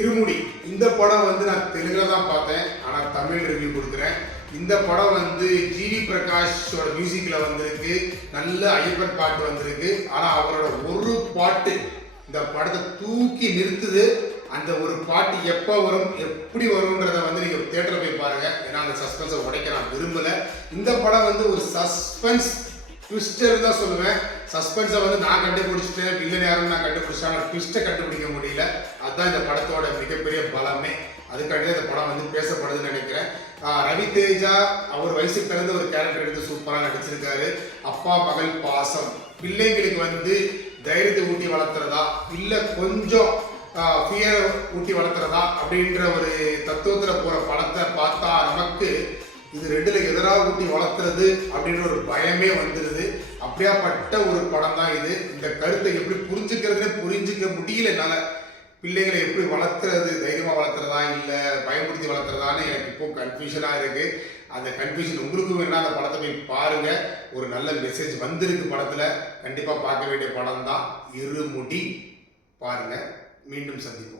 இருமுடி இந்த படம் வந்து நான் தெலுங்குல தான் பார்த்தேன், ஆனால் தமிழ் ரிவ்யூ கொடுக்குறேன். இந்த படம் வந்து ஜிவி பிரகாஷோட மியூசிக்ல வந்திருக்கு, நல்ல ஐயப்பன் பாட்டு வந்திருக்கு. ஆனால் அவரோட ஒரு பாட்டு இந்த படத்தை தூக்கி நிறுத்துது. அந்த ஒரு பாட்டு எப்போ வரும் எப்படி வரும்ன்றத வந்து நீங்கள் தேட்டரில் போய் பாருங்க. ஏன்னா அந்த சஸ்பென்ஸை உடைக்க நான் விரும்பலை. இந்த படம் வந்து ஒரு சஸ்பென்ஸ் ட்விஸ்டர் தான் சொல்லுவேன். சஸ்பென்ஸை வந்து நான் கண்டுபிடிச்சிட்டேன், வில்லன் யாரும் நான் கண்டுபிடிச்சேன், ஆனால் ட்விஸ்ட்டை கண்டுபிடிக்க முடியல. அதுதான் இந்த படத்தோட மிகப்பெரிய பலமே. அதுக்காண்டி இந்த படம் வந்து பேசப்படுதுன்னு நினைக்கிறேன். ரவி தேஜா அவர் வயசுக்கு தகுந்த ஒரு கேரக்டர் எடுத்து சூப்பராக நடிச்சிருக்காரு. அப்பா மகள் பாசம், பிள்ளைங்களுக்கு வந்து தைரியத்தை ஊட்டி வளர்த்துறதா இல்லை கொஞ்சம் ஃபியரை ஊட்டி வளர்த்துறதா அப்படின்ற ஒரு தத்துவத்தில் போகிற படத்தை பார்த்தா நமக்கு இது ரெண்டுல எதிராக ஊட்டி வளர்த்துறது அப்படின்ற ஒரு பயமே வந்துடுது. அப்படியாப்பட்ட ஒரு படம் தான் இது. இந்த கருத்தை எப்படி புரிஞ்சுக்கிறதுனே புரிஞ்சுக்க முடியல என்னால். பிள்ளைகளை எப்படி வளர்த்துறது, தைரியமாக வளர்த்துறதா இல்லை பயன்படுத்தி வளர்த்துறதான்னு எனக்கு இப்போ கன்ஃபியூஷனாக இருக்குது. அந்த கன்ஃபியூஷன் உங்களுக்கும் வேணா அந்த படத்தை போய் பாருங்கள். ஒரு நல்ல மெசேஜ் வந்திருக்கு படத்தில். கண்டிப்பாக பார்க்க வேண்டிய படம் தான் இருமுடி. பாருங்கள். மீண்டும் சந்திப்போம்.